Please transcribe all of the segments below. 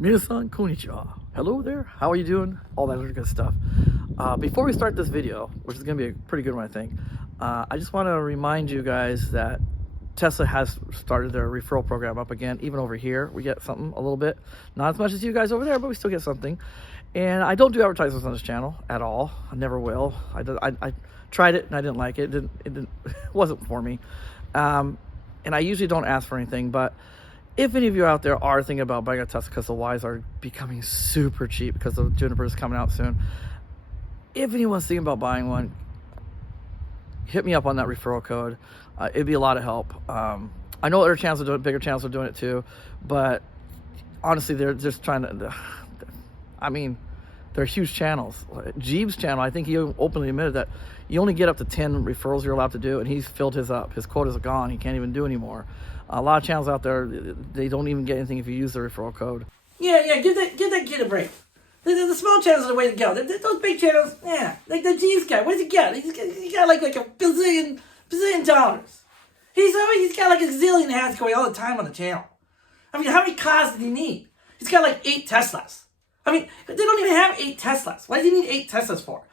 Minasan konnichiwa. Hello there. How are you doing? All that other good stuff. Before we start this video, which is going to be a pretty good one, I think, I just want to remind you guys that Tesla has started their referral program up again. Even over here, we get something a little bit. Not as much as you guys over there, but we still get something. And I don't do advertisements on this channel at all. I never will. I tried it and I didn't like it. It wasn't for me. And I usually don't ask for anything, but if any of you out there are thinking about buying a Tesla because the Ys are becoming super cheap because the Juniper is coming out soon, if anyone's thinking about buying one, hit me up on that referral code. It'd be a lot of help. I know other channels are doing it, bigger channels are doing it too, but honestly, they're just trying to, I mean, they're huge channels. Jeeves' channel, I think he openly admitted that you only get up to 10 referrals you're allowed to do, and he's filled his up. His quotas are gone. He can't even do anymore. A lot of channels out there, they don't even get anything if you use the referral code. Yeah, give that kid a break. The small channels are the way to go. Those big channels, yeah, like the Jeeves guy. What does he get? He got like a bazillion dollars. He's got like a zillion ads going all the time on the channel. I mean, how many cars did he need? He's got like 8 Teslas. I mean, they don't even have 8 Teslas. What does he need 8 Teslas for?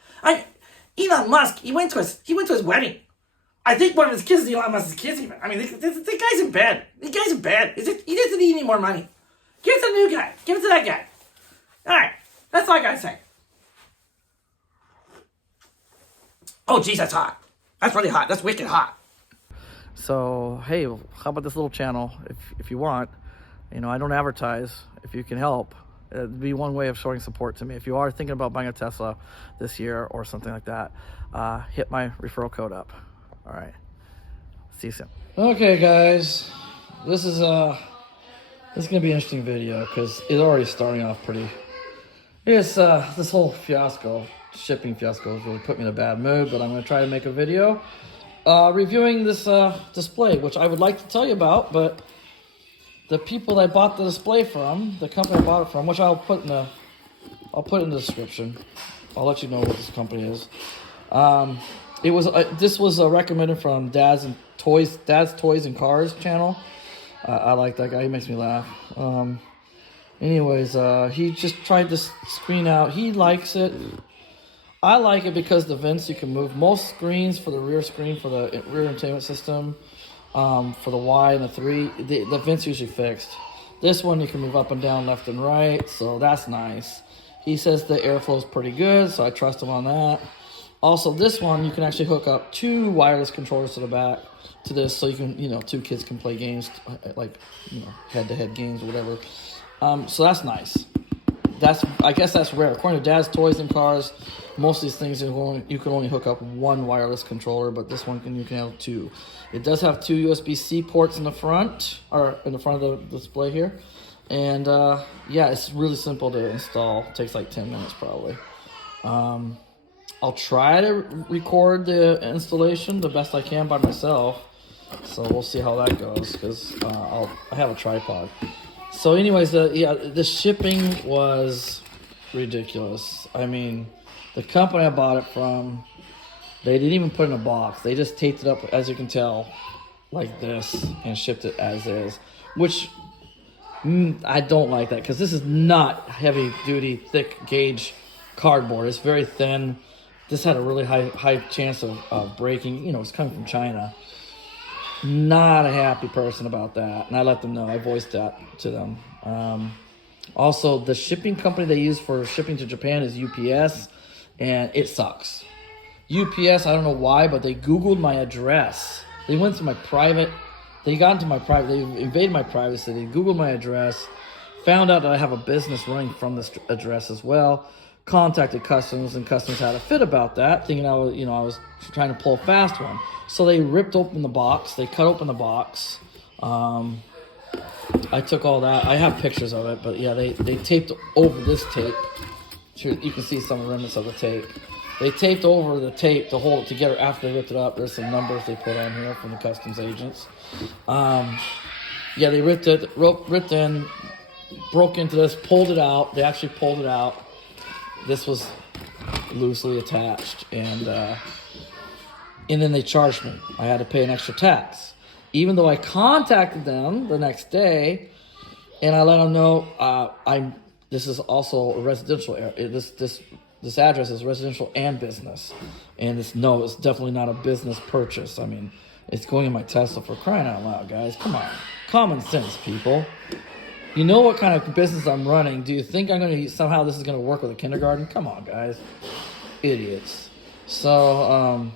Elon Musk, he went to his wedding. I think one of his kids is Elon Musk's kids even. I mean, the guy's in bed. The guy's in bed. He doesn't need any more money. Give it to the new guy. Give it to that guy. All right. That's all I gotta say. Oh, geez, that's hot. That's really hot. That's wicked hot. So, hey, how about this little channel? If you want, you know, I don't advertise. If you can help, it'd be one way of showing support to me. If you are thinking about buying a Tesla this year or something like that, hit my referral code up. All right. See you soon. Okay, guys, this is gonna be an interesting video because it's already starting off pretty. It's this whole shipping fiasco, has really put me in a bad mood. But I'm gonna try to make a video reviewing this display, which I would like to tell you about, but the people that I bought the display from, the company I bought it from, which I'll put in the description. I'll let you know what this company is. This was recommended from Dad's Toys and Cars channel. I like that guy. He makes me laugh. Anyways, he just tried to screen out. He likes it. I like it because the vents you can move. Most screens for the rear screen for the rear entertainment system, for the Y and the 3, the vents usually fixed. This one you can move up and down, left and right, so that's nice. He says the airflow is pretty good, so I trust him on that. Also, this one, you can actually hook up 2 wireless controllers to the back to this, so you can, 2 kids can play games, like, head-to-head games or whatever. So that's nice. I guess that's rare. According to Dad's Toys and Cars, most of these things you can only hook up 1 wireless controller, but this one you can have 2. It does have 2 USB-C ports in the front, or in the front of the display here. And yeah, it's really simple to install. It takes like 10 minutes probably. I'll try to record the installation the best I can by myself. So we'll see how that goes, because I have a tripod. So anyways, the shipping was ridiculous. I mean, the company I bought it from, they didn't even put it in a box. They just taped it up, as you can tell, like this, and shipped it as is. Which, I don't like that, because this is not heavy-duty, thick gauge cardboard. It's very thin. This had a really high chance of breaking. It's coming from China. Not a happy person about that, and I let them know. I voiced that to them. Also, the shipping company they use for shipping to Japan is UPS, and it sucks. UPS, I don't know why, but they Googled my address. They went to my private. They got into my private. They invaded my privacy. They Googled my address, found out that I have a business running from this address as well. Contacted customs, and customs had a fit about that, thinking I was trying to pull a fast one. So they ripped open the box. They cut open the box. I took all that. I have pictures of it, but yeah, they taped over this tape. You can see some remnants of the tape. They taped over the tape to hold it together after they ripped it up. There's some numbers they put on here from the customs agents. Yeah, they ripped in, broke into this, pulled it out. They actually pulled it out. This was loosely attached, and then they charged me. I had to pay an extra tax. Even though I contacted them the next day and I let them know this is also a residential area. This address is residential and business, and it's definitely not a business purchase. I mean, it's going in my Tesla, for crying out loud, guys. Come on, common sense, people. You know what kind of business I'm running. Do you think I'm going to somehow this is going to work with a kindergarten? Come on, guys, idiots. So,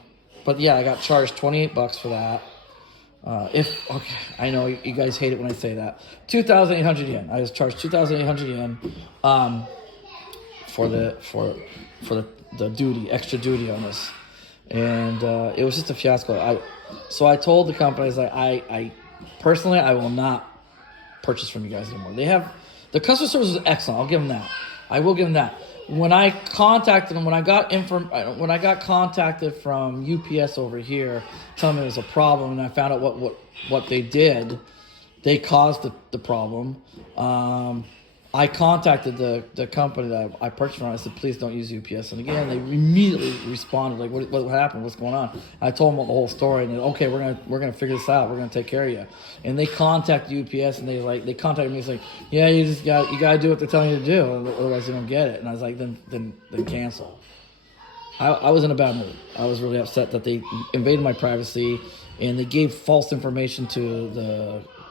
but yeah, I got charged $28 for that. Okay, I know you guys hate it when I say that. 2,800 yen. I was charged 2,800 yen for the duty, extra duty on this, and it was just a fiasco. So I told the company, I was like, I personally, I will not purchase from you guys anymore. The customer service is excellent. I'll give them that. I will give them that. When I contacted them, when I got contacted from UPS over here, telling me there was a problem, and I found out what they did, they caused the problem. I contacted the company that I purchased from. I said, please don't use UPS. And again, they immediately responded like, what happened? What's going on? I told them the whole story, and they, okay, we're gonna figure this out. We're gonna take care of you. And they contacted UPS, and they contacted me. It's like, yeah, you gotta do what they're telling you to do, otherwise you don't get it. And I was like, then cancel. I was in a bad mood. I was really upset that they invaded my privacy, and they gave false information to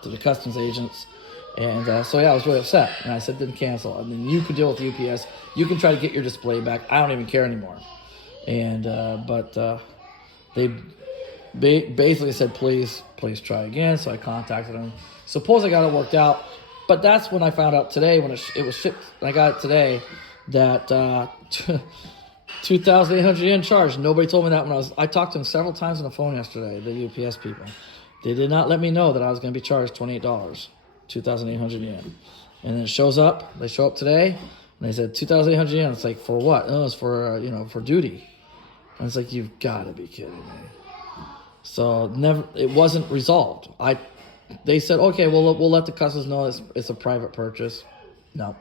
the customs agents. And so yeah, I was really upset, and I said, then cancel. And then you can deal with UPS. You can try to get your display back. I don't even care anymore. And but they basically said, please try again. So I contacted them. Suppose I got it worked out, but that's when I found out today, when it was shipped. And I got it today that 2,800 yen charge. Nobody told me that when I talked to them several times on the phone yesterday. The UPS people, they did not let me know that I was going to be charged $28. 2,800 yen. And then it shows up. They show up today, and they said 2,800 yen. It's like, for what? Oh, it's for for duty. And it's like, you've got to be kidding me. So it wasn't resolved. They said, okay, we'll let the customers know it's a private purchase. No.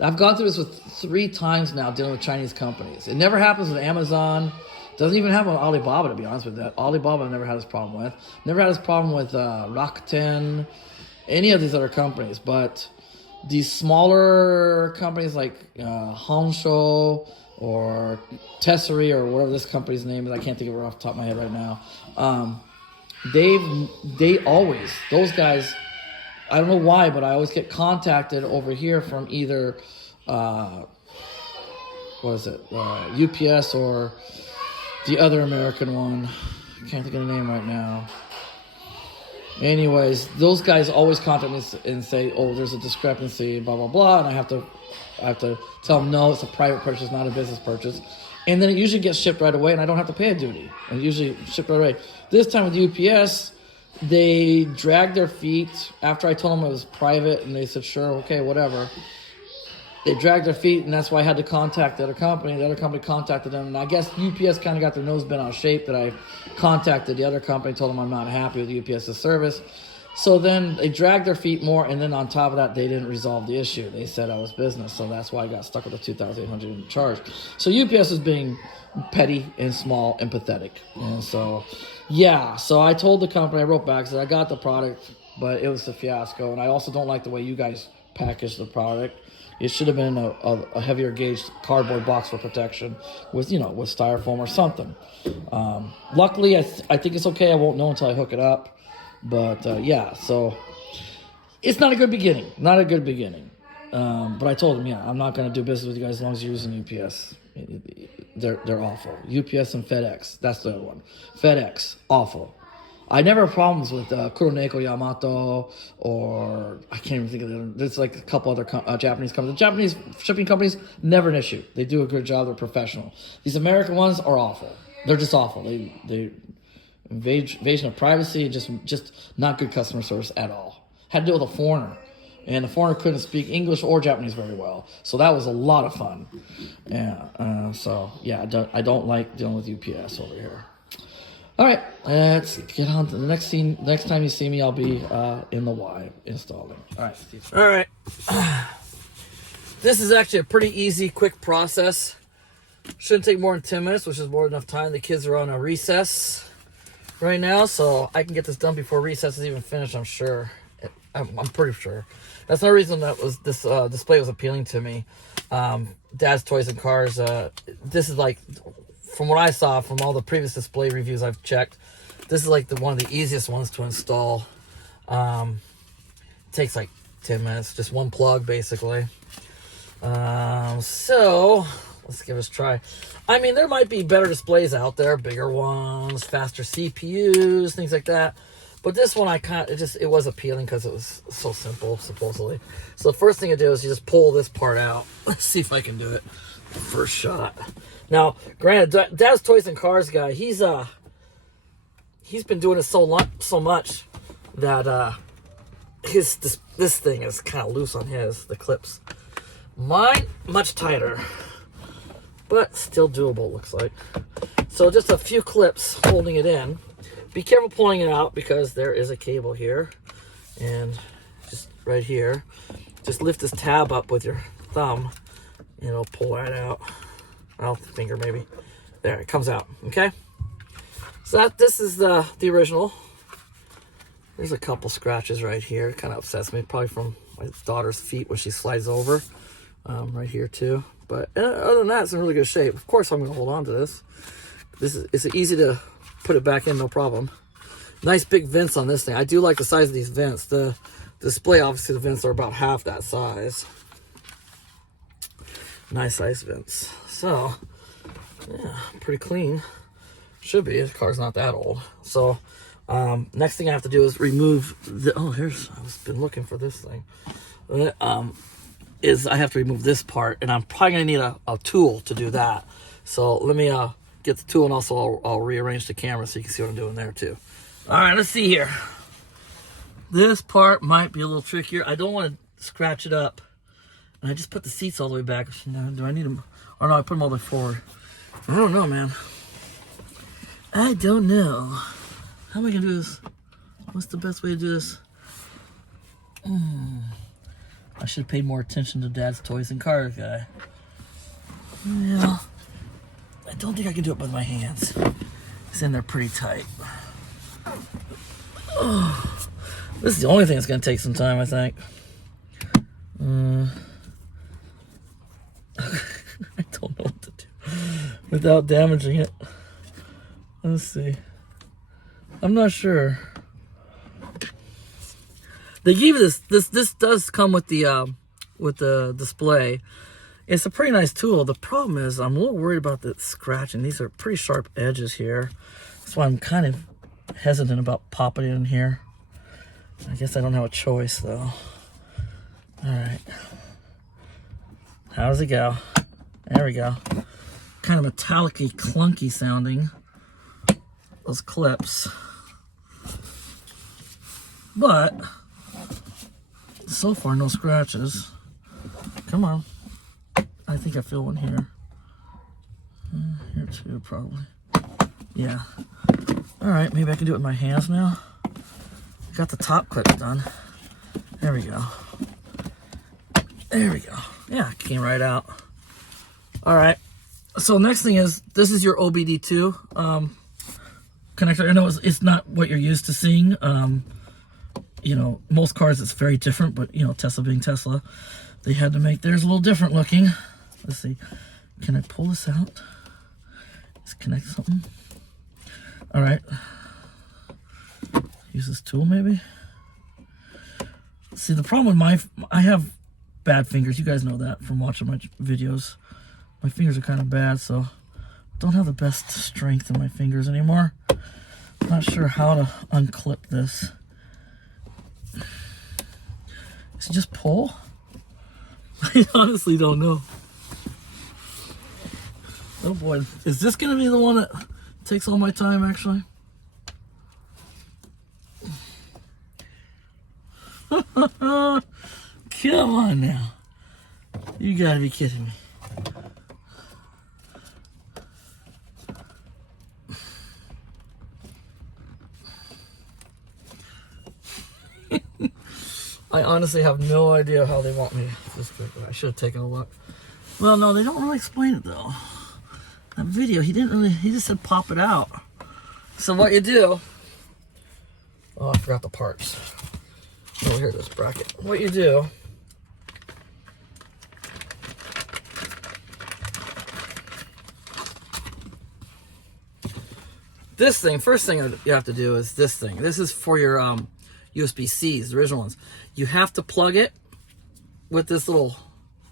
I've gone through this with 3 times now dealing with Chinese companies. It never happens with Amazon. Doesn't even happen with Alibaba, to be honest with that. Alibaba I never had this problem with. Never had this problem with Rakuten, any of these other companies. But these smaller companies like Honsho or Tesseri or whatever this company's name is, I can't think of it off the top of my head right now. They always, those guys, I don't know why, but I always get contacted over here from either UPS or the other American one. I can't think of the name right now. Anyways, those guys always contact me and say, oh, there's a discrepancy, blah, blah, blah. And I have to tell them, no, it's a private purchase, not a business purchase. And then it usually gets shipped right away, and I don't have to pay a duty. And usually shipped right away. This time with UPS, they dragged their feet after I told them it was private, and they said, sure, okay, whatever. They dragged their feet, and that's why I had to contact the other company. The other company contacted them, and I guess UPS kind of got their nose bent out of shape that I contacted the other company, told them I'm not happy with UPS's service. So then they dragged their feet more, and then on top of that, they didn't resolve the issue. They said I was business, so that's why I got stuck with the $2,800 charge. So UPS is being petty and small and pathetic. And so, yeah, so I told the company, I wrote back, said I got the product, but it was a fiasco, and I also don't like the way you guys packaged the product. It should have been a heavier gauge cardboard box for protection with styrofoam or something. Luckily, I think it's okay. I won't know until I hook it up. But yeah, so it's not a good beginning. Not a good beginning. But I told them, yeah, I'm not going to do business with you guys as long as you're using UPS. They're awful. UPS and FedEx. That's the other one. FedEx, awful. I never have problems with Kuroneko Yamato, or I can't even think of them. There's like a couple other Japanese companies. The Japanese shipping companies, never an issue. They do a good job. They're professional. These American ones are awful. They're just awful. They invasion of privacy, and just not good customer service at all. Had to deal with a foreigner, and the foreigner couldn't speak English or Japanese very well. So that was a lot of fun. Yeah. So yeah, I don't like dealing with UPS over here. All right, let's get on to the next scene. Next time you see me, I'll be in the Y installing. All right, Steve. All right. This is actually a pretty easy, quick process. Shouldn't take more than 10 minutes, which is more than enough time. The kids are on a recess right now, so I can get this done before recess is even finished, I'm sure. I'm pretty sure. That's the reason that was this display was appealing to me. Dad's Toys and Cars. This is like, from what I saw from all the previous display reviews I've checked, this is like one of the easiest ones to install. It takes like 10 minutes, just one plug basically. So let's give this a try. I mean, there might be better displays out there, bigger ones, faster CPUs, things like that. But this one, it was appealing because it was so simple, supposedly. So the first thing I do is you just pull this part out. Let's see if I can do it. First shot. Now, granted, Dad's Toys and Cars guy, he's been doing it so much that this thing is kind of loose on the clips. Mine, much tighter, but still doable, looks like. So just a few clips holding it in. Be careful pulling it out because there is a cable here, and just right here. Just lift this tab up with your thumb, and it'll pull right out. Well, finger maybe. There, it comes out. Okay. So this is the original. There's a couple scratches right here. Kind of upsets me, probably from my daughter's feet when she slides over. Right here too. But other than that, it's in really good shape. Of course, I'm going to hold on to this. It's easy to put it back in, no problem. Nice big vents on this thing. I do like the size of these vents. The display, obviously, the vents are about half that size. Nice size vents. So, yeah, pretty clean. Should be. The car's not that old. So, next thing I have to do is remove the. Oh, I've been looking for this thing. I have to remove this part, and I'm probably gonna need a tool to do that. So let me get the tool, and also I'll rearrange the camera so you can see what I'm doing there too. All right, let's see here. This part might be a little trickier. I don't want to scratch it up, and I just put the seats all the way back. Do I need them? Or no, I put them all the way forward. I don't know, man. I don't know. How am I gonna do this? What's the best way to do this? I should have paid more attention to Dad's Toys and Cars guy. Well, I don't think I can do it with my hands. It's in there pretty tight. Oh, this is the only thing that's going to take some time, I think. I don't know what to do without damaging it. Let's see. I'm not sure. They gave you this does come with the display. It's a pretty nice tool. The problem is I'm a little worried about the scratching. These are pretty sharp edges here. That's why I'm kind of hesitant about popping it in here. I guess I don't have a choice though. All right. How does it go? There we go. Kind of metallic-y, clunky sounding. Those clips. But so far, no scratches. Come on. I think I feel one here. Here too, probably. Yeah. All right, maybe I can do it with my hands now. Got the top clips done. There we go. There we go. Yeah, it came right out. All right. So next thing is, this is your OBD2 connector. I know it's not what you're used to seeing. You know, most cars it's very different, but you know, Tesla being Tesla, they had to make theirs a little different looking. Let's see, can I pull this out? Let's connect something. All right, use this tool maybe. See, the problem with I have bad fingers. You guys know that from watching my videos. My fingers are kind of bad, so don't have the best strength in my fingers anymore. I'm not sure how to unclip this. Is it just pull? I honestly don't know. Oh boy, is this gonna be the one that takes all my time actually? Come on now. You gotta be kidding me. I honestly have no idea how they want me to fix it. I should have taken a look. Well, no, they don't really explain it though. That video, he just said pop it out. So what you do, oh, I forgot the parts. Oh, here it is, bracket. What you do, this thing, first thing you have to do is this thing. This is for your USB-Cs, the original ones. You have to plug it with this little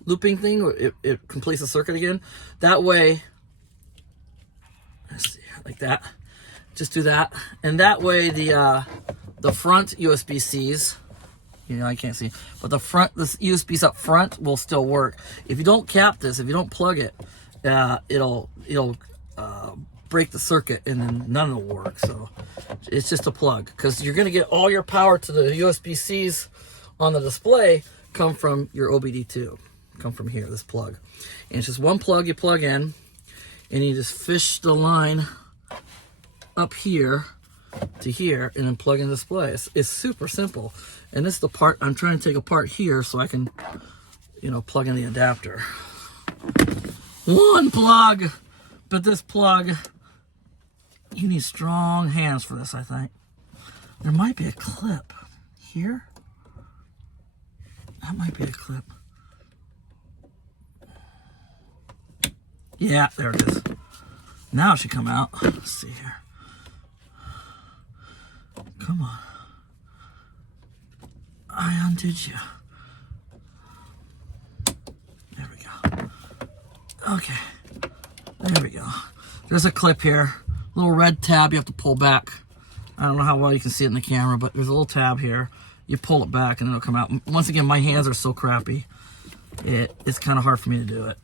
looping thing. It completes the circuit again. That way, let's see, like that. Just do that. And that way the front USB-Cs, you know, I can't see, but the USBs up front will still work. If you don't cap this, if you don't plug it, it'll break the circuit and then none will work. So it's just a plug, because you're going to get all your power to the USB-Cs on the display come from your OBD2, come from here, this plug. And it's just one plug you plug in, and you just fish the line up here to here and then plug in the display. It's super simple. And this is the part I'm trying to take apart here so I can, you know, plug in the adapter. One plug, but this plug, you need strong hands for this, I think. There might be a clip here. That might be a clip. Yeah, there it is. Now it should come out. Let's see here. Come on. I undid you. There we go. Okay. There we go. There's a clip here. Little red tab you have to pull back. I don't know how well you can see it in the camera, but there's a little tab here. You pull it back and it'll come out. Once again, my hands are so crappy. It's kind of hard for me to do it.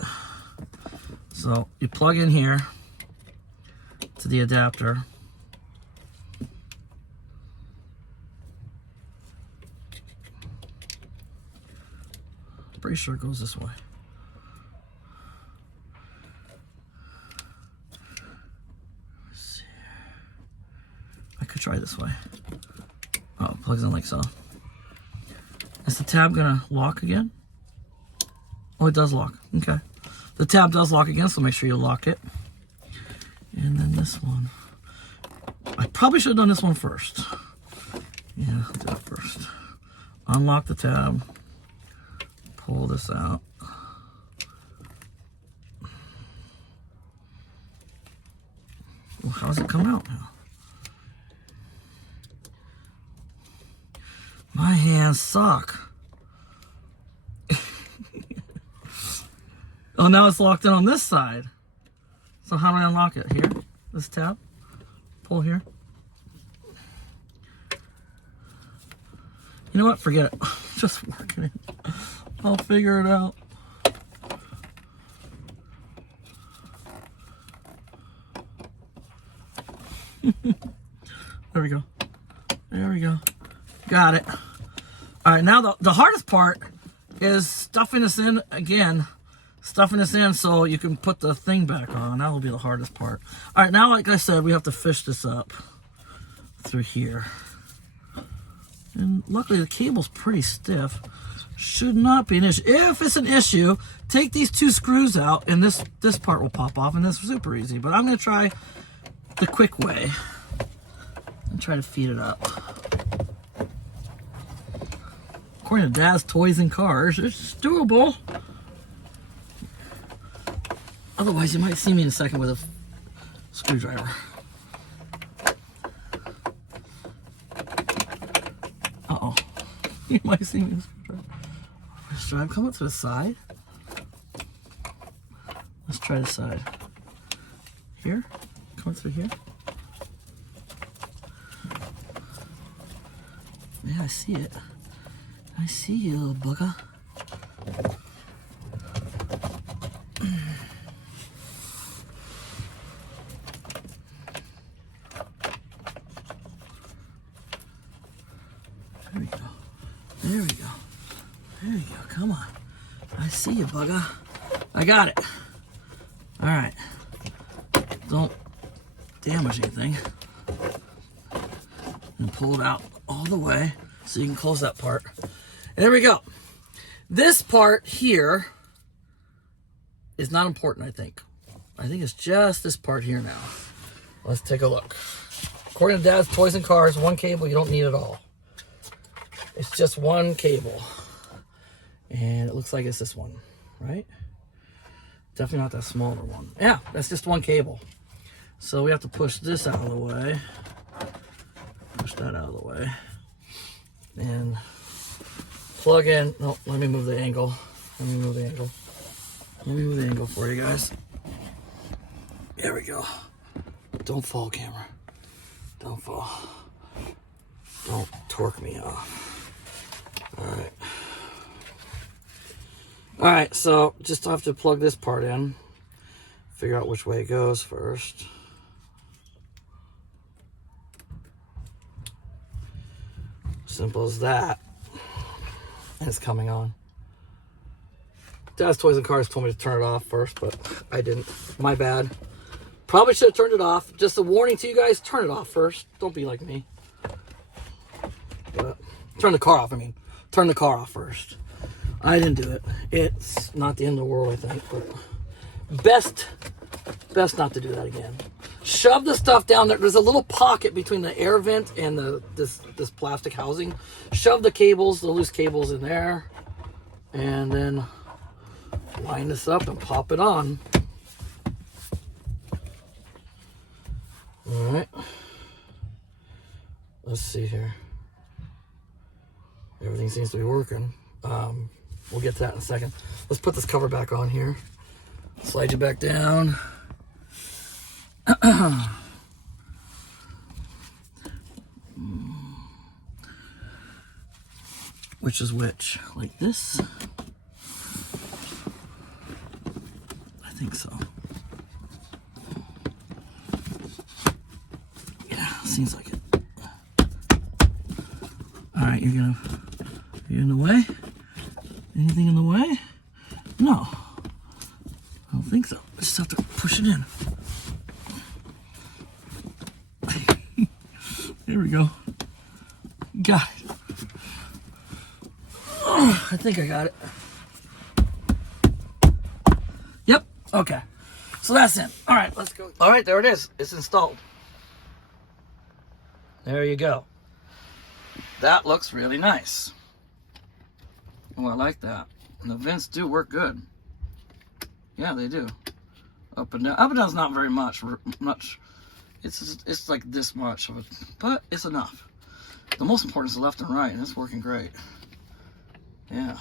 So you plug in here to the adapter. Pretty sure it goes this way. Let's see. I could try this way. Oh, it plugs in like so. Is the tab gonna lock again? Oh, it does lock. Okay. The tab does lock again, so make sure you lock it. And then this one. I probably should have done this one first. Yeah, I'll do it first. Unlock the tab. Pull this out. Well, how does it come out now? My hands suck. Oh, now it's locked in on this side. So how do I unlock it? Here? This tab? Pull here. You know what? Forget it. Just working it. I'll figure it out. There we go. There we go. Got it. All right, now the hardest part is stuffing this in again. Stuffing this in so you can put the thing back on. That will be the hardest part. All right, now, like I said, we have to fish this up through here. And luckily the cable's pretty stiff. Should not be an issue. If it's an issue, take these two screws out and this part will pop off, and this is super easy. But I'm gonna try the quick way and try to feed it up. According to Dad's Toys and Cars, it's doable. Otherwise, you might see me in a second with a screwdriver. Uh-oh. You might see me with a screwdriver. Let's try. Come up to the side. Let's try the side. Here. Come through here. Yeah, I see it. I see you, little bugger. There we go. There we go. There you go. Come on. I see you, bugger. I got it. All right. Don't damage anything. And pull it out all the way so you can close that part. And there we go. This part here is not important, I think. I think it's just this part here now. Let's take a look. According to Dad's Toys and Cars, one cable you don't need at all. It's just one cable. And it looks like it's this one, right? Definitely not that smaller one. Yeah, that's just one cable. So we have to push this out of the way. Push that out of the way. And plug in. No, let me move the angle. Let me move the angle. Let me move the angle for you guys. There we go. Don't fall, camera. Don't fall. Don't torque me off. Alright. Alright, so just have to plug this part in. Figure out which way it goes first. Simple as that. And it's coming on. Dad's Toys and Cars told me to turn it off first, but I didn't. My bad. Probably should have turned it off. Just a warning to you guys, turn it off first. Don't be like me. But turn the car off, I mean. Turn the car off first. I didn't do it. It's not the end of the world, I think, but best not to do that again. Shove the stuff down there. There's a little pocket between the air vent and this plastic housing. Shove the cables, the loose cables in there, and then line this up and pop it on. All right. Let's see here. Everything seems to be working. We'll get to that in a second. Let's put this cover back on here. Slide you back down. Which is which? Like this? I think so. Yeah, seems like it. Alright, you're in the way? Anything in the way? No. I don't think so. I just have to push it in. There we go. Got it. Oh, I think I got it. Yep. Okay. So that's in. All right, let's go. All right, there it is. It's installed. There you go. That looks really nice. Oh, I like that. And the vents do work good. Yeah, they do. Up and down. Up and down's not very much. It's like this much of it, but it's enough. The most important is the left and right, and it's working great. Yeah,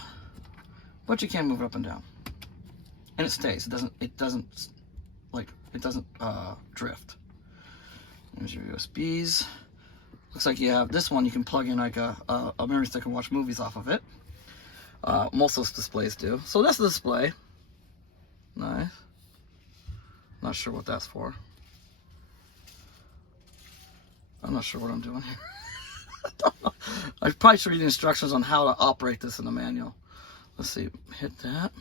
but you can move it up and down, and it stays. It doesn't drift. There's your USBs. Looks like you have this one. You can plug in like a memory stick and watch movies off of it. Most of those displays do. So that's the display. Nice. Not sure what that's for. I'm not sure what I'm doing here. I don't know. I probably should read the instructions on how to operate this in the manual. Let's see. Hit that.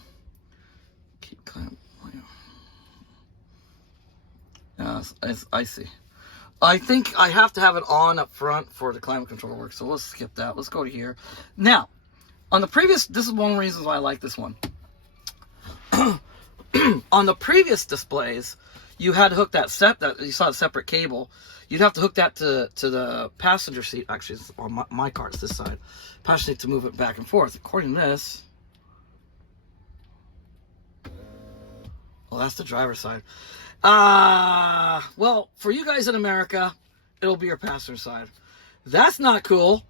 Keep clamp. I see. I think I have to have it on up front for the climate control to work. So let's skip that. Let's go to here. Now, on the previous, this is one of the reasons why I like this one. On the previous displays, you had to hook that you saw a separate cable. You'd have to hook that to the passenger seat. Actually, it's on my car, it's this side. Passenger seat to move it back and forth. According to this, well, that's the driver's side. Well, for you guys in America, it'll be your passenger side. That's not cool.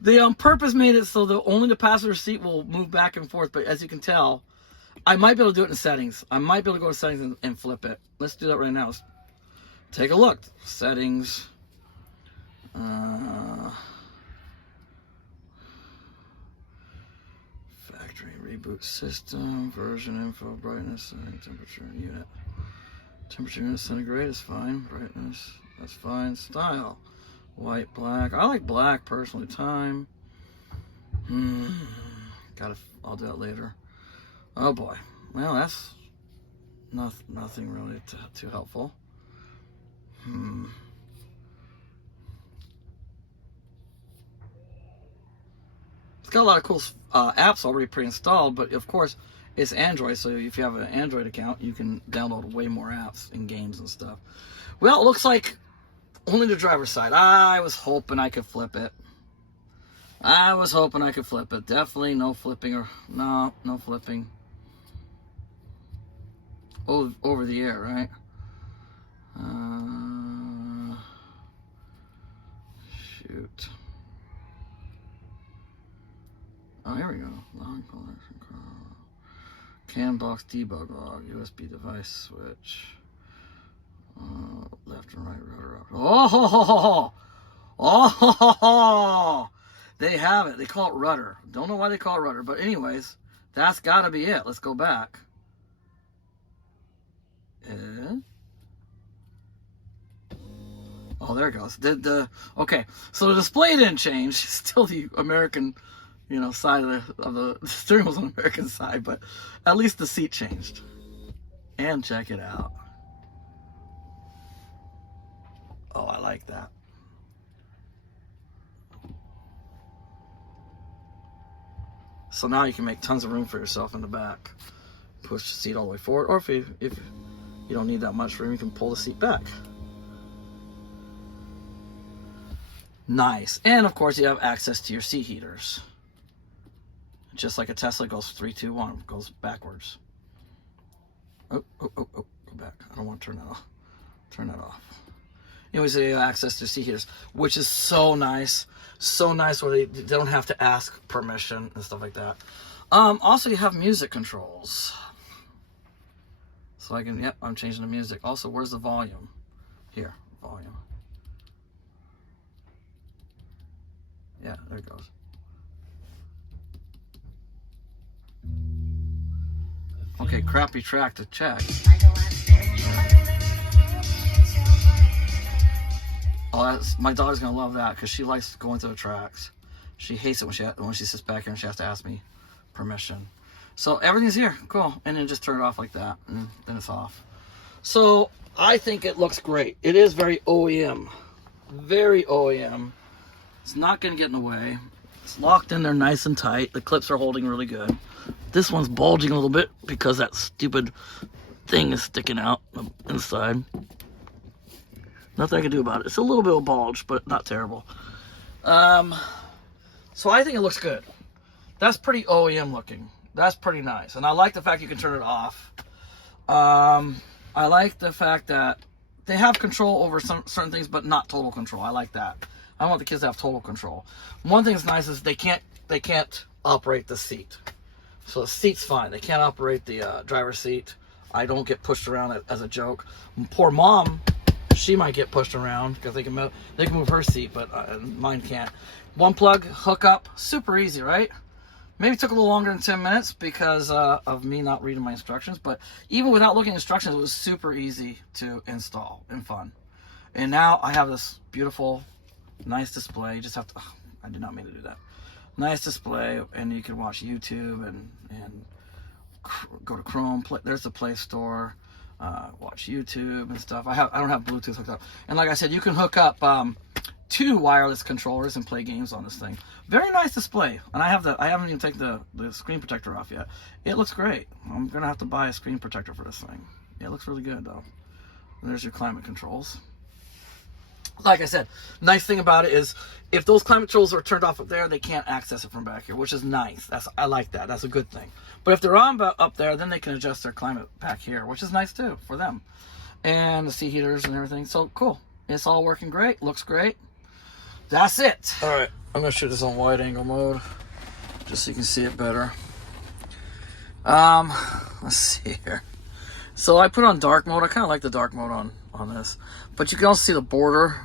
They on purpose made it so that only the passenger seat will move back and forth. But as you can tell, I might be able to do it in settings. I might be able to go to settings and flip it. Let's do that right now. Let's take a look. Settings. Factory reboot system. Version info. Brightness. Temperature unit. Temperature unit centigrade is fine. Brightness. That's fine. Style. White, black. I like black personally. Time. I'll do that later. Oh boy. Well, that's nothing really too helpful. It's got a lot of cool apps already pre-installed, but of course it's Android, so if you have an Android account, you can download way more apps and games and stuff. Well, it looks like Only the driver's side. I was hoping I could flip it. Definitely no flipping or no flipping. Over the air, right? Shoot. Oh, here we go. Long collection control. CAN box debug log. USB device switch. Left and right rudder up. Oh, they have it. They call it rudder. Don't know why they call it rudder, but anyways, that's got to be it. Let's go back. Oh, there it goes. Okay, so the display didn't change. Still the American, side of the steering wheel's on the American side, but at least the seat changed. And check it out. Oh, I like that. So now you can make tons of room for yourself in the back. Push the seat all the way forward, or if you don't need that much room, you can pull the seat back. Nice. And of course you have access to your seat heaters. Just like a Tesla goes 3, 2, 1, goes backwards. Oh, go back. I don't want to turn that off. Turn that off. Anyways, they have access to seat heaters, which is so nice. So nice where they don't have to ask permission and stuff like that. Also, you have music controls. So I'm changing the music. Also, where's the volume? Here, volume. Yeah, there it goes. Okay, crappy track to check. Oh, my daughter's gonna love that because she likes going through the tracks. She hates it when she sits back here and she has to ask me permission. So everything's here, cool, and then just turn it off like that, and then it's off. So I think it looks great. It is very OEM, very OEM. It's not gonna get in the way. It's locked in there nice and tight. The clips are holding really good. This one's bulging a little bit because that stupid thing is sticking out inside. Nothing I can do about it. It's a little bit of a bulge, but not terrible. So I think it looks good. That's pretty OEM looking. That's pretty nice. And I like the fact you can turn it off. I like the fact that they have control over certain things, but not total control. I like that. I want the kids to have total control. One thing that's nice is they can't operate the seat. So the seat's fine. They can't operate the driver's seat. I don't get pushed around as a joke. Poor mom, she might get pushed around because they can move her seat, but mine can't. One plug, hook up, super easy, right? Maybe took a little longer than 10 minutes because of me not reading my instructions, but even without looking at instructions, it was super easy to install and fun. And now I have this beautiful, nice display. You just have to, I did not mean to do that. Nice display, and you can watch YouTube and go to Chrome. There's the Play Store. Watch YouTube and stuff. I don't have Bluetooth hooked up, and like I said, you can hook up 2 wireless controllers and play games on this thing. Very nice display, and I haven't even taken the screen protector off yet. It looks great. I'm gonna have to buy a screen protector for this thing. Yeah, it looks really good though. And there's your climate controls. Like I said, nice thing about it is if those climate controls are turned off up there, they can't access it from back here, which is nice. I like that. That's a good thing. But if they're on up there, then they can adjust their climate back here, which is nice too for them. And the seat heaters and everything. So cool. It's all working great. Looks great. That's it. All right. I'm going to shoot this on wide angle mode just so you can see it better. Let's see here. So I put on dark mode. I kind of like the dark mode on this. But you can also see the border.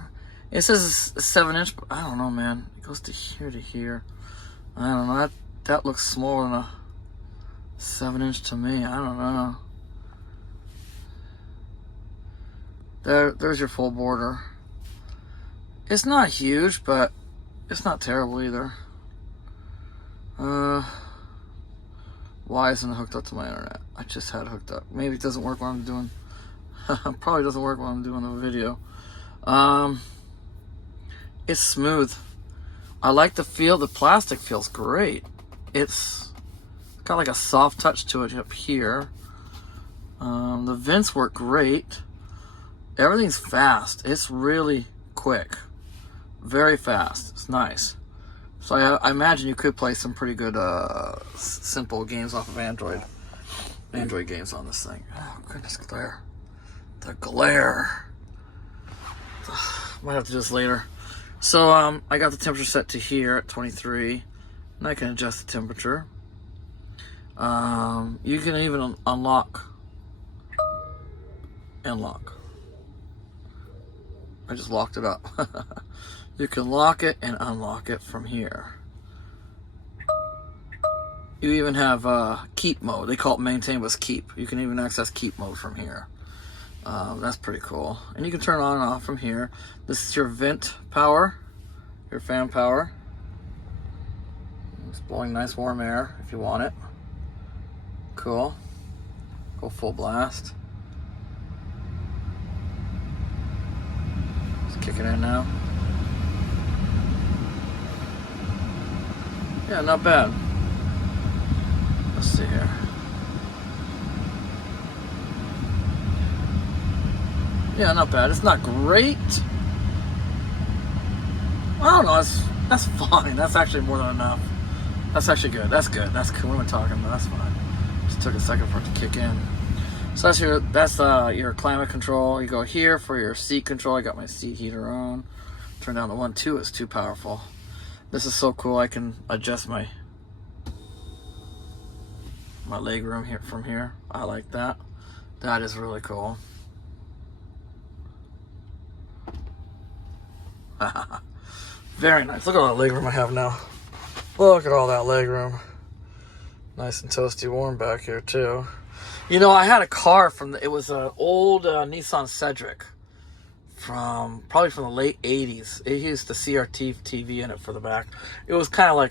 It says it's 7-inch, but I don't know, man. It goes to here. I don't know. That looks smaller than a 7-inch to me. I don't know. There's your full border. It's not huge, but it's not terrible either. Why isn't it hooked up to my internet? I just had it hooked up. Maybe it doesn't work while I'm doing. Probably doesn't work while I'm doing the video. It's smooth. I like the feel. The plastic feels great. It's got like a soft touch to it up here. The vents work great. Everything's fast. It's really quick, very fast. It's nice. So I imagine you could play some pretty good simple games off of Android games on this thing. Oh goodness, glare. The glare. Might have to do this later. So I got the temperature set to here at 23, and I can adjust the temperature. You can even unlock and lock. I just locked it up. You can lock it and unlock it from here. You even have keep mode. They call it maintain, but it's keep. You can even access keep mode from here. That's pretty cool. And you can turn on and off from here. This is your vent power, your fan power. It's blowing nice warm air if you want it. Cool. Go full blast. Let's kick it in now. Yeah, not bad. Let's see here. Yeah, not bad. It's not great. I don't know. That's fine. That's actually more than enough. That's actually good. That's good. That's cool. What am I talking about? That's fine. Just took a second for it to kick in. So that's your climate control. You go here for your seat control. I got my seat heater on. Turn down the 1-2. It's too powerful. This is so cool. I can adjust my leg room here from here. I like that. That is really cool. Very nice. Look at all that leg room I have now. Look at all that leg room. Nice and toasty warm back here too. You know, I had a car it was an old Nissan Cedric probably from the late 80s. It used the CRT TV in it for the back. It was kind of I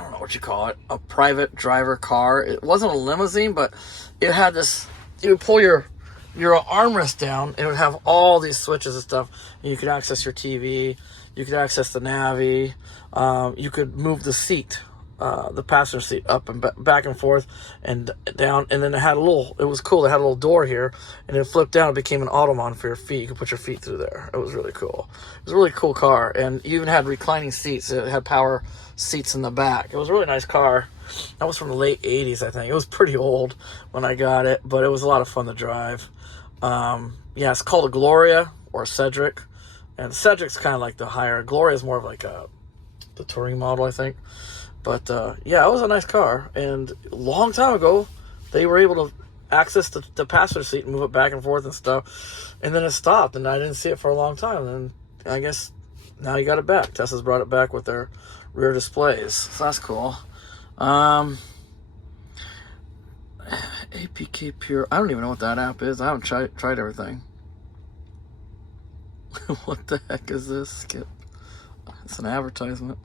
don't know what you call it, a private driver car. It wasn't a limousine, but it had this, you would pull your armrest down, and it would have all these switches and stuff, and you could access your TV, you could access the Navi, you could move the seat, the passenger seat up and back and forth and down, and then it was cool, it had a little door here, and it flipped down, it became an ottoman for your feet. You could put your feet through there. It was really cool. It was a really cool car, and you even had reclining seats. It had power seats in the back. It was a really nice car. That was from the late 80s, I think. It was pretty old when I got it, but it was a lot of fun to drive. Yeah, it's called a Gloria or a Cedric, and Cedric's kind of like the higher. Gloria is more of like the touring model, I think. But yeah, it was a nice car, and a long time ago, they were able to access the passenger seat and move it back and forth and stuff, and then it stopped, and I didn't see it for a long time, and I guess now you got it back. Tesla's brought it back with their rear displays, so that's cool. APK Pure. I don't even know what that app is. I haven't tried everything. What the heck is this? Skip. It's an advertisement.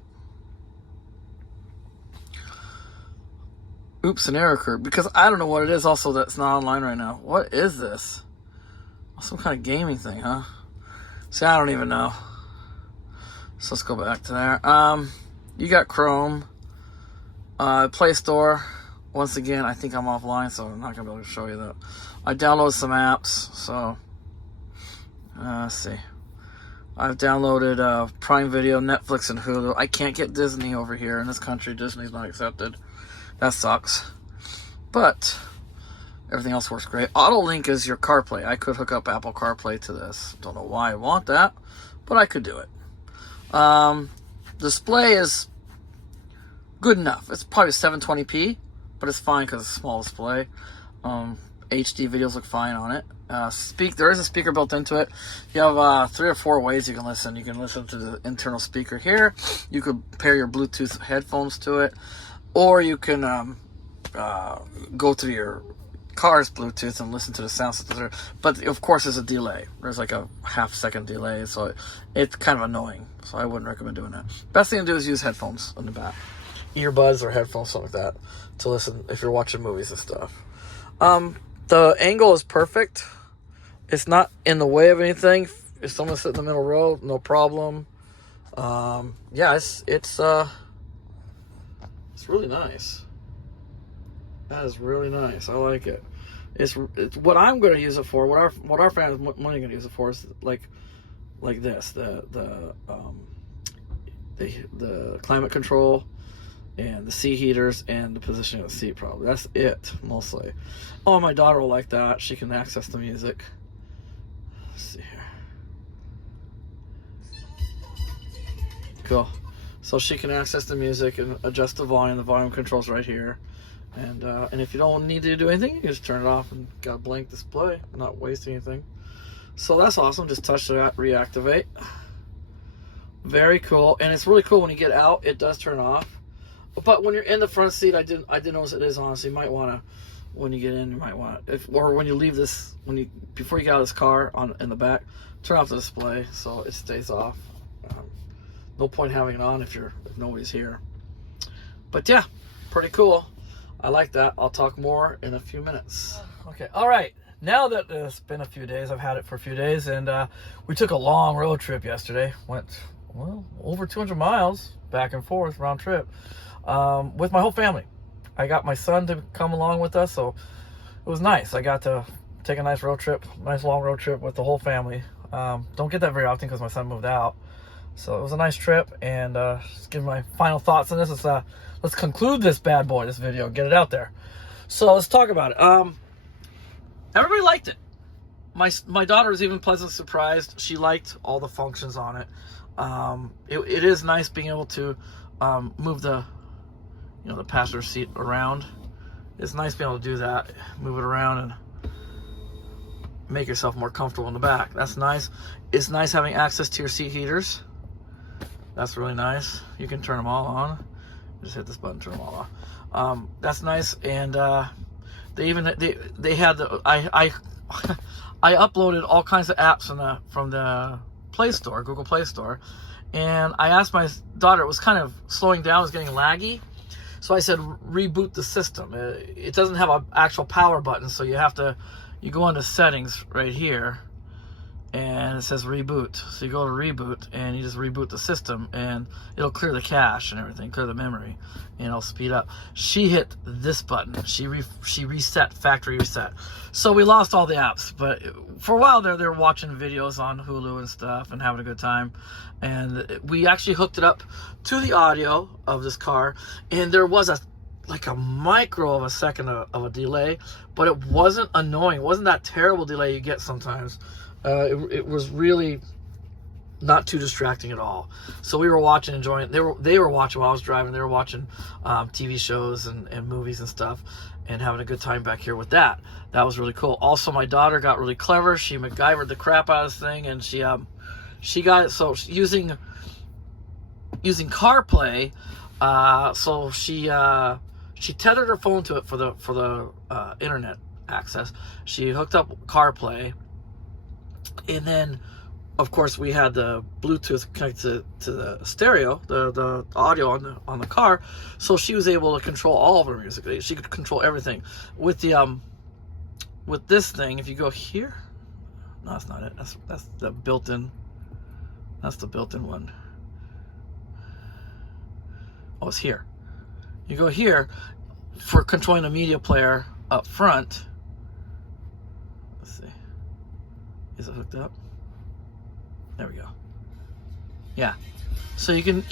Oops, an error occurred. Because I don't know what it is also that's not online right now. What is this? Some kind of gaming thing, huh? See, I don't even know. So let's go back to there. You got Chrome. Play Store. Once again, I think I'm offline, so I'm not going to be able to show you that. I downloaded some apps, so let's see. I've downloaded Prime Video, Netflix, and Hulu. I can't get Disney over here in this country. Disney's not accepted. That sucks. But everything else works great. AutoLink is your CarPlay. I could hook up Apple CarPlay to this. Don't know why I want that, but I could do it. Display is good enough. It's probably 720p. But it's fine because it's a small display. HD videos look fine on it. There is a speaker built into it. You have 3 or 4 ways you can listen. You can listen to the internal speaker here. You could pair your Bluetooth headphones to it, or you can go to your car's Bluetooth and listen to the sound system. But of course, there's a delay. There's like a half-second delay, so it's kind of annoying. So I wouldn't recommend doing that. Best thing to do is use headphones on the back. Earbuds or headphones, something like that, to listen if you're watching movies and stuff. The angle is perfect. It's not in the way of anything. If someone sits in the middle row, no problem. Yeah, it's really nice. That is really nice. I like it. It's what I'm going to use it for. What our family's money going to use it for is like this, the climate control and the seat heaters and the positioning of the seat. Probably that's it mostly. Oh, my daughter will like that. She can access the music. Let's see here. Cool. So she can access the music and adjust the volume. The volume control's right here. And if you don't need to do anything, you can just turn it off and got a blank display, not waste anything. So that's awesome. Just touch that, reactivate. Very cool. And it's really cool when you get out, it does turn off. But when you're in the front seat, I did notice it is on. So you might want to, when you get in, you might want to, or when you leave this, before you get out of this car in the back, turn off the display so it stays off. No point having it on if nobody's here. But yeah, pretty cool. I like that. I'll talk more in a few minutes. Okay, all right. Now that it's been a few days, I've had it for a few days, and we took a long road trip yesterday. Went, well, over 200 miles back and forth, round trip, with my whole family. I got my son to come along with us, so it was nice. I got to take a nice road trip, nice long road trip with the whole family. Don't get that very often because my son moved out. So it was a nice trip, and just give my final thoughts on this. Let's conclude this bad boy, this video, get it out there. So let's talk about it. Everybody liked it. My daughter was even pleasantly surprised. She liked all the functions on it. It is nice being able to move the passenger seat around. It's nice being able to do that, move it around and make yourself more comfortable in the back. That's nice. It's nice having access to your seat heaters. That's really nice. You can turn them all on. Just hit this button, turn them all on. That's nice. And they had the I uploaded all kinds of apps from the Play Store, Google Play Store, and I asked my daughter. It was kind of slowing down, it was getting laggy, so I said reboot the system. It doesn't have an actual power button, so you go into settings right here, and it says reboot. So you go to reboot, and you just reboot the system, and it'll clear the cache and everything, clear the memory, and it'll speed up. She hit this button. She reset, factory reset. So we lost all the apps, but for a while there, they were watching videos on Hulu and stuff and having a good time. And we actually hooked it up to the audio of this car, and there was like a micro of a second of a delay, but it wasn't annoying. It wasn't that terrible delay you get sometimes. It was really not too distracting at all. So we were watching, enjoying. They were watching while I was driving. They were watching TV shows and movies and stuff, and having a good time back here with that. That was really cool. Also, my daughter got really clever. She MacGyvered the crap out of this thing, and she got it. So using CarPlay, so she tethered her phone to it for the internet access. She hooked up CarPlay. And then, of course, we had the Bluetooth connected to the stereo, the audio on the car, so she was able to control all of her music. She could control everything with the with this thing. If you go here, no, that's not it. That's the built-in. That's the built-in one. Oh, it's here. You go here for controlling the media player up front. Let's see. Is it hooked up? There we go. Yeah. So you can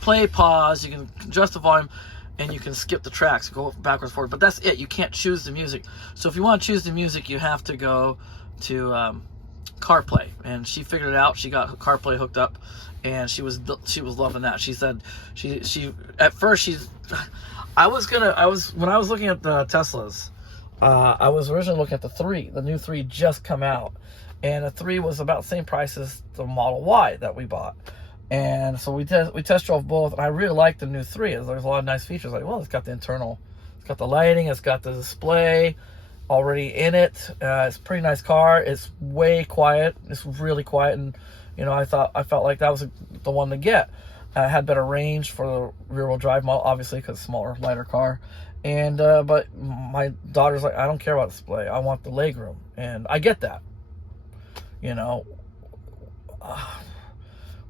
play, pause, you can adjust the volume, and you can skip the tracks, go backwards, forward. But that's it. You can't choose the music. So if you want to choose the music, you have to go to CarPlay. And she figured it out. She got CarPlay hooked up, and she was loving that. She said she at first when I was looking at the Teslas. I was originally looking at the new 3 just come out, and the 3 was about the same price as the Model Y that we bought, and so we test drove both, and I really liked the new 3. There's a lot of nice features, like, well, it's got the lighting, it's got the display already in it. It's a pretty nice car. It's way quiet. It's really quiet, and I felt like that was the one to get. It had better range for the rear-wheel drive model, obviously, because smaller, lighter car. And but my daughter's like, I don't care about display. I want the legroom, and I get that.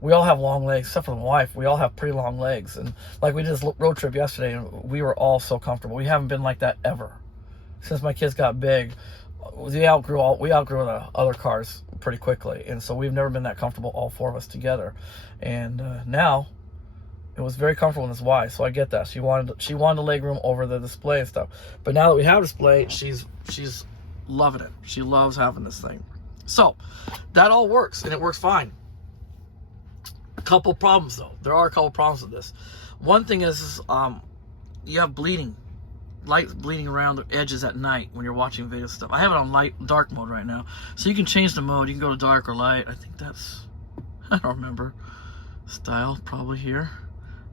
We all have long legs, except for my wife. We all have pretty long legs, and like we did this road trip yesterday, and we were all so comfortable. We haven't been like that ever since my kids got big, we outgrew the other cars pretty quickly, and so we've never been that comfortable, all four of us together. And now it was very comfortable in this Y, so I get that. She wanted the leg room over the display and stuff. But now that we have a display, she's loving it. She loves having this thing. So that all works, and it works fine. A couple problems though. There are a couple problems with this. One thing is you have light bleeding around the edges at night when you're watching video stuff. I have it on dark mode right now, so you can change the mode. You can go to dark or light. I think that's, I don't remember, style probably here.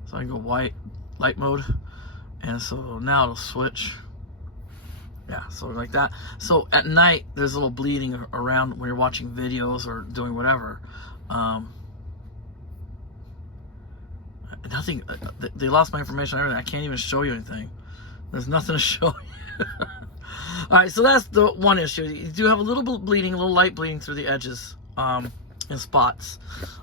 So I can go light mode, and so now it'll switch. Yeah, so like that. So at night there's a little bleeding around when you're watching videos or doing whatever. Nothing. They lost my information and everything. I can't even show you anything. There's nothing to show you. All right, so that's the one issue. You do have a little bit of bleeding, a little light bleeding through the edges in spots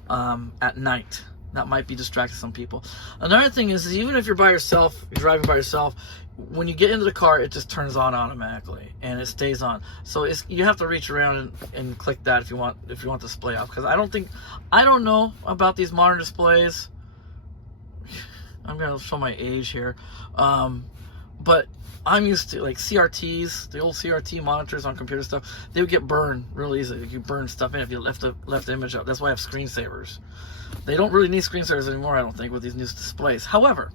at night. That might be distracting some people. Another thing is even if you're by yourself, you're driving by yourself, when you get into the car, it just turns on automatically and it stays on. So you have to reach around and click that if you want the display off. Because I don't know about these modern displays. I'm gonna show my age here. But I'm used to like CRTs, the old CRT monitors on computer stuff. They would get burned real easily. You burn stuff in if you left the image up. That's why I have screensavers. They don't really need screensavers anymore, I don't think, with these new displays. However,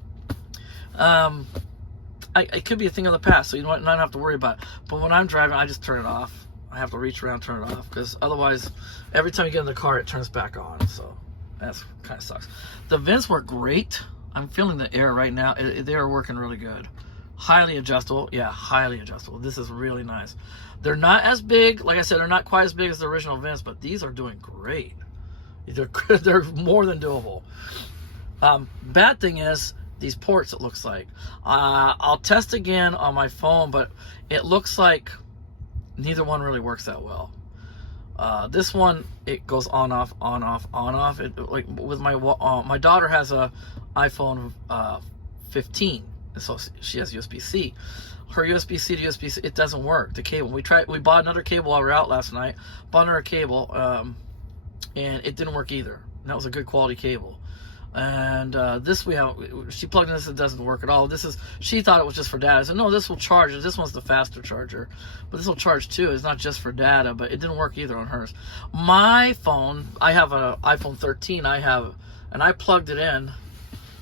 it could be a thing of the past, so you don't have to worry about it. But when I'm driving, I just turn it off. I have to reach around, turn it off, because otherwise, every time you get in the car, it turns back on. So that's kind of sucks. The vents work great. I'm feeling the air right now. They are working really good. Highly adjustable. Yeah, highly adjustable. This is really nice. They're not as big. Like I said, they're not quite as big as the original vents, but these are doing great. They're more than doable. Bad thing is these ports, it looks like. I'll test again on my phone, but it looks like neither one really works that well. This one, it goes on, off, on, off, on, off. It, like with my daughter has a iPhone 15, so she has USB-C. Her USB-C to USB-C, it doesn't work. The cable, we bought another cable while we were out last night. Bought another cable, and it didn't work either. And that was a good quality cable. And this she plugged in this, it doesn't work at all. She thought it was just for data. I said, no, this will charge. This one's the faster charger, but this will charge too. It's not just for data, but it didn't work either on hers. My phone, I have an iPhone 13. And I plugged it in.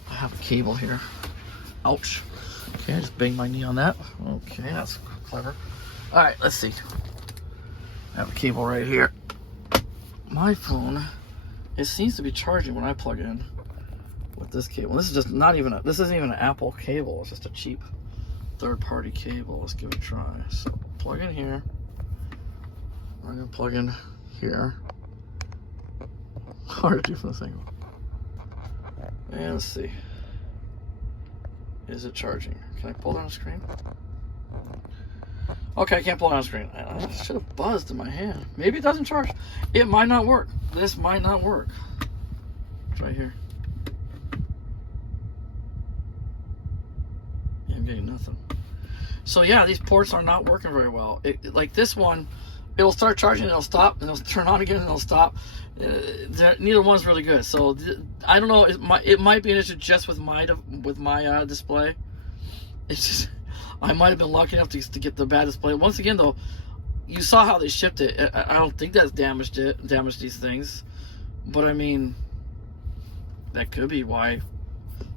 I have a cable here. Ouch. Okay, I just banged my knee on that. Okay, that's clever. All right, let's see. I have a cable right here. My phone, it seems to be charging when I plug in with this cable. This is just this isn't even an Apple cable. It's just a cheap third-party cable. Let's give it a try. So plug in here. I'm gonna plug in here. Hard to do from this angle. And let's see. Is it charging? Can I pull down the screen? Okay, I can't pull down the screen. I should have buzzed in my hand. Maybe it doesn't charge. It might not work. This might not work. Try here. Yeah, I'm getting nothing. So yeah, these ports are not working very well. Like this one, it'll start charging, it'll stop, and it'll turn on again, and it'll stop. Neither one's really good. So I don't know. It might be an issue just with my display. It's just I might have been lucky enough to get the bad display. Once again, though, you saw how they shipped it. I don't think that's damaged these things. But I mean, that could be why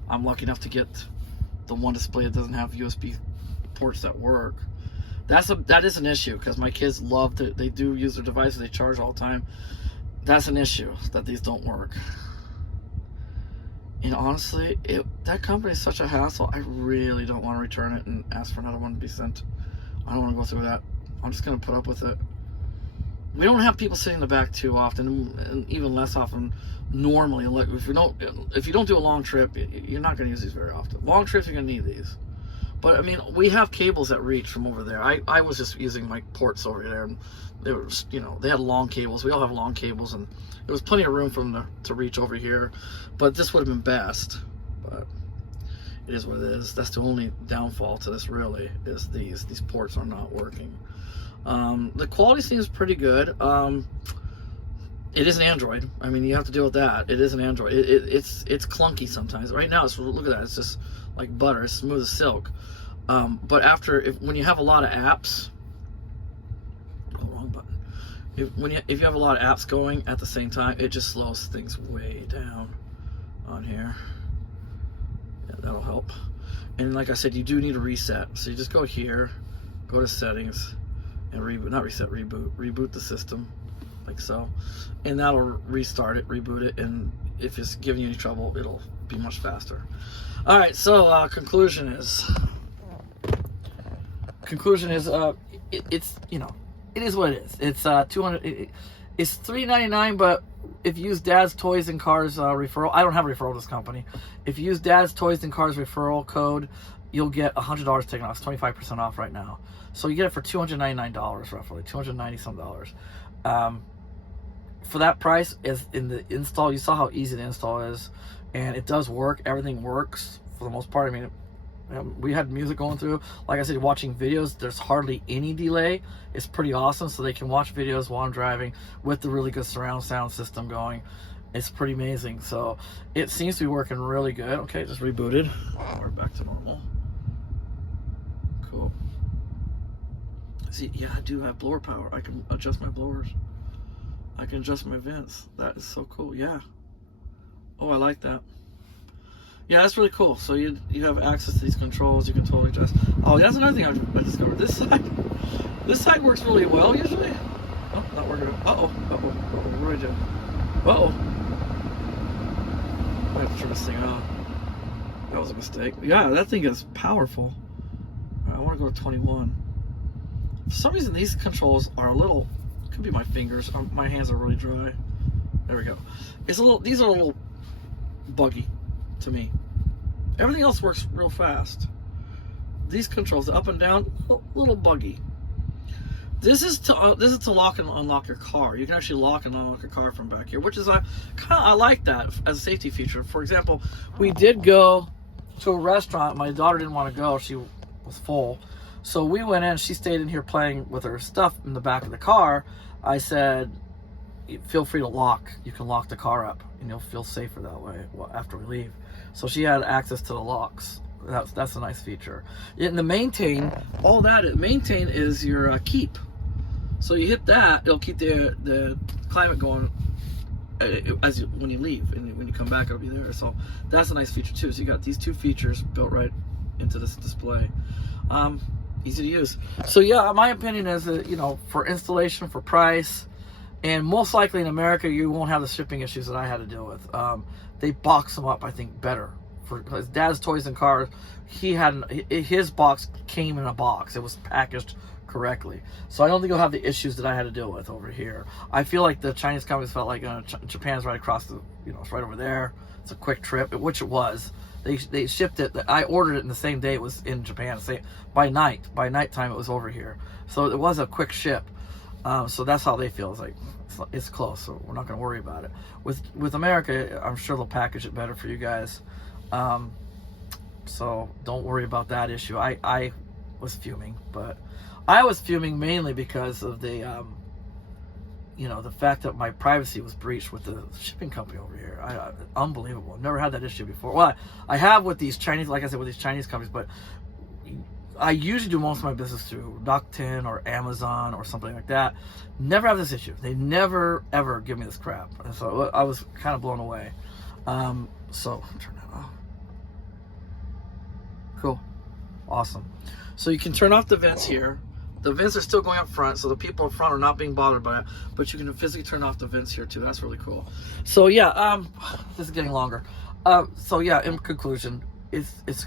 I'm lucky enough to get the one display that doesn't have USB ports that work. That is an issue because my kids love to. They do use their devices. They charge all the time. That's an issue that these don't work. And honestly, that company is such a hassle. I really don't want to return it and ask for another one to be sent. I don't want to go through that. I'm just going to put up with it. We don't have people sitting in the back too often, and even less often normally. Like if you don't do a long trip, you're not going to use these very often. Long trips, you're going to need these. But I mean, we have cables that reach from over there. I was just using my ports over there, and they were, they had long cables. We all have long cables, and there was plenty of room for them to reach over here. But this would have been best. But it is what it is. That's the only downfall to this, really, is these ports are not working. The quality seems pretty good. It is an Android. I mean, you have to deal with that. It is an Android. It's clunky sometimes. Right now, look at that. It's just like butter. It's smooth as silk. But when you have a lot of apps, oh, wrong button. If you have a lot of apps going at the same time, it just slows things way down on here. Yeah, that'll help. And like I said, you do need a reset. So you just go here, go to settings, and reboot the system, like so. And that'll restart it, reboot it, and if it's giving you any trouble, it'll be much faster. All right, so conclusion is it's, you know, it is what it is. It's $200. It's $399, but if you use Dad's Toys and Cars referral, I don't have a referral to this company. If you use Dad's Toys and Cars referral code, you'll get $100 taken off. It's 25% off right now. So you get it for $299 roughly, $290 some dollars. For that price, is in the install. You saw how easy the install is, and it does work. Everything works for the most part. I mean, we had music going through. Like I said, watching videos, there's hardly any delay. It's pretty awesome. So they can watch videos while I'm driving with the really good surround sound system going. It's pretty amazing. So it seems to be working really good. Okay, just rebooted. We're back to normal. Cool. See, yeah, I do have blower power. I can adjust my blowers. I can adjust my vents. That is so cool. Yeah. Oh, I like that. Yeah, that's really cool. So you have access to these controls. You can totally adjust. Oh, that's another thing I discovered. This side works really well usually. Oh, not working. What do I do? I have to turn this thing off. That was a mistake. Yeah, that thing is powerful. I want to go to 21. For some reason, these controls are a little. Could be my fingers. My hands are really dry. There we go. These are a little buggy to me. Everything else works real fast. These controls, up and down, a little buggy. This is to lock and unlock your car. You can actually lock and unlock your car from back here, which is I like that as a safety feature. For example, we did go to a restaurant. My daughter didn't want to go; she was full. So we went in. She stayed in here playing with her stuff in the back of the car. I said, "Feel free to lock. You can lock the car up, and you'll feel safer that way after we leave." So she had access to the locks. That's a nice feature. In the maintain, maintain is your keep. So you hit that, it'll keep the climate going when you leave, and when you come back, it'll be there. So that's a nice feature too. So you got these two features built right into this display. Easy to use. So yeah, my opinion is that, you know, for installation, for price, and most likely in America, you won't have the shipping issues that I had to deal with. They box them up, I think, better. For Dad's Toys and Cars, his box came in a box. It was packaged correctly. So I don't think you'll have the issues that I had to deal with over here. I feel like the Chinese companies felt like Japan's right across the, it's right over there. It's a quick trip, which it was. They shipped it. I ordered it in the same day it was in Japan. By nighttime it was over here. So it was a quick ship. So that's how they feel. It's like it's close, so we're not going to worry about it. With America, I'm sure they'll package it better for you guys. So don't worry about that issue. I was fuming, but I was fuming mainly because of the the fact that my privacy was breached with the shipping company over here. Unbelievable. I've never had that issue before. Well, I have with these Chinese, like I said, with these Chinese companies, but I usually do most of my business through Rakuten or Amazon or something like that. Never have this issue. They never, ever give me this crap. And so I was kind of blown away. So turn that off. Cool. Awesome. So you can turn off the vents here. The vents are still going up front, so the people up front are not being bothered by it, but you can physically turn off the vents here too. That's really cool. So yeah, this is getting longer. So yeah, in conclusion, it's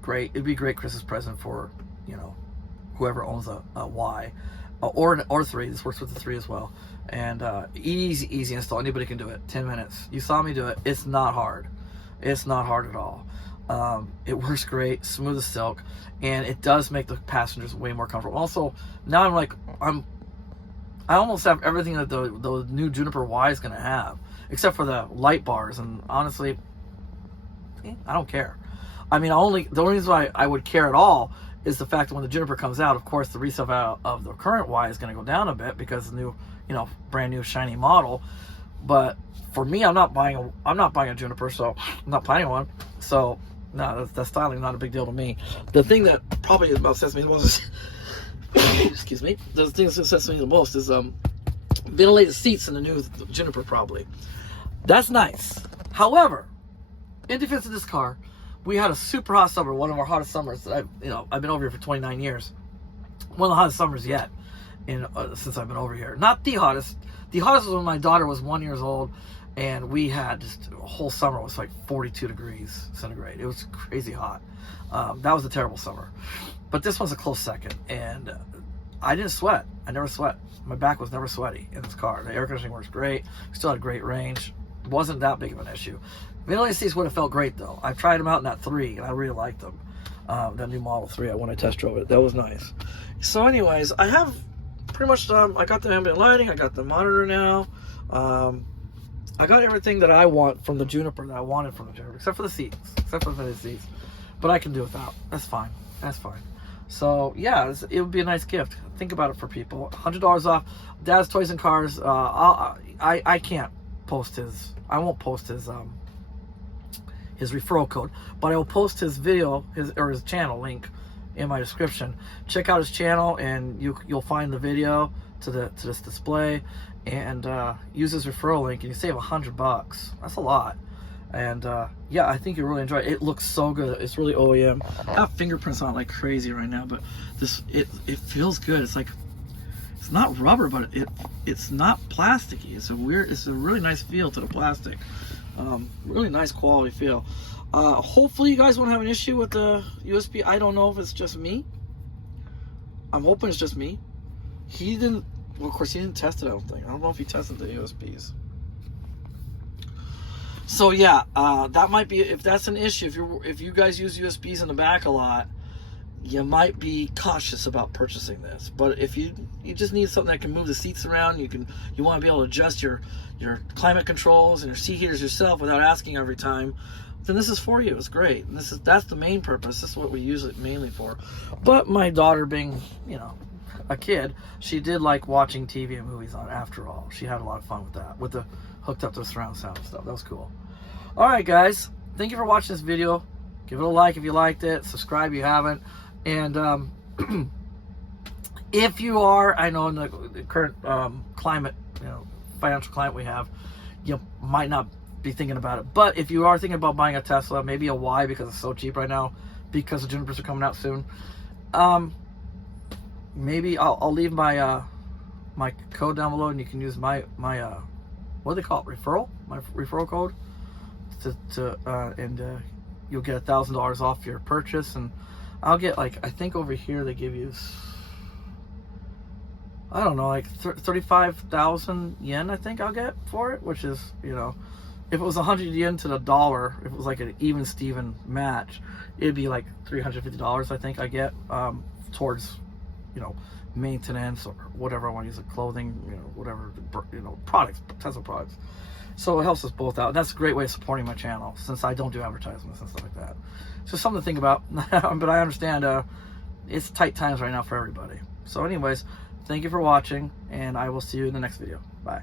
great. It'd be a great Christmas present for, whoever owns a Y or 3. This works with the 3 as well. And easy install. Anybody can do it. 10 minutes. You saw me do it. It's not hard. It's not hard at all. It works great, smooth as silk, and it does make the passengers way more comfortable. Also, now I almost have everything that the new Juniper Y is going to have, except for the light bars, and honestly, I don't care. I mean, the only reason why I would care at all is the fact that when the Juniper comes out, of course, the resale value of the current Y is going to go down a bit because the new, brand new shiny model. But for me, I'm not buying a Juniper, so I'm not planning one. So no, that styling not a big deal to me. The thing that probably upsets me the most is, excuse me, the thing that upsets me the most is ventilated seats in the new Juniper probably. That's nice. However, in defense of this car, we had a super hot summer, one of our hottest summers. I've been over here for 29 years. One of the hottest summers yet since I've been over here. Not the hottest. The hottest was when my daughter was 1 year old, and we had just a whole summer was like 42 degrees centigrade. It was crazy hot. That was a terrible summer. But this one's a close second, and I didn't sweat. I never sweat. My back was never sweaty in this car. The air conditioning works great. We still had great range. It wasn't that big of an issue. Ventilated seats would have felt great though. I've tried them out in that 3, and I really liked them. That new Model 3 when I test drove it. That was nice. So anyways, I have pretty much, I got the ambient lighting, I got the monitor now. I got everything that I want from the Juniper, that I wanted from the Juniper, except for the seats, except for the seats. But I can do without. That's fine. That's fine. So yeah, it would be a nice gift. Think about it for people. $100 off. Dad's Toys and Cars. I can't post his. I won't post his referral code, but I will post his video, his channel link in my description. Check out his channel, and you'll find the video to this display, and use his referral link, and you save $100. That's a lot. And yeah, I think you really enjoy it. It looks so good. It's really OEM. I have fingerprints on it like crazy right now, but it feels good. It's like, it's not rubber, but it's not plasticky. It's a really nice feel to the plastic. Really nice quality feel. Hopefully you guys won't have an issue with the USB. I don't know if it's just me. I'm hoping it's just me. Well, of course he didn't test it, I don't think. I don't know if he tested the USBs. So yeah, that might be, if that's an issue, if you guys use USBs in the back a lot, you might be cautious about purchasing this. But if you just need something that can move the seats around, you want to be able to adjust your climate controls and your seat heaters yourself without asking every time, then this is for you. It's great. And that's the main purpose. This is what we use it mainly for. But my daughter, being a kid, she did like watching TV and movies on After All. She had a lot of fun with that, with the hooked up to the surround sound and stuff. That was cool. All right, guys, thank you for watching this video. Give it a like if you liked it. Subscribe if you haven't. And if you are, I know in the current climate, financial climate we have, you might not be thinking about it. But if you are thinking about buying a Tesla, maybe a Y because it's so cheap right now, because the Junipers are coming out soon. Maybe I'll leave my my code down below, and you can use my what do they call it? Referral? My referral code and you'll get $1,000 off your purchase, and I'll get, like, I think over here they give you, I don't know, like 35,000 yen, I think I'll get for it, which is, if it was 100 yen to the dollar, if it was like an even Steven match, it'd be like $350, I think I get towards, maintenance or whatever I want to use, clothing, whatever, products, Tesla products. So it helps us both out. That's a great way of supporting my channel, since I don't do advertisements and stuff like that. So something to think about. But I understand it's tight times right now for everybody. So anyways, thank you for watching, and I will see you in the next video. Bye.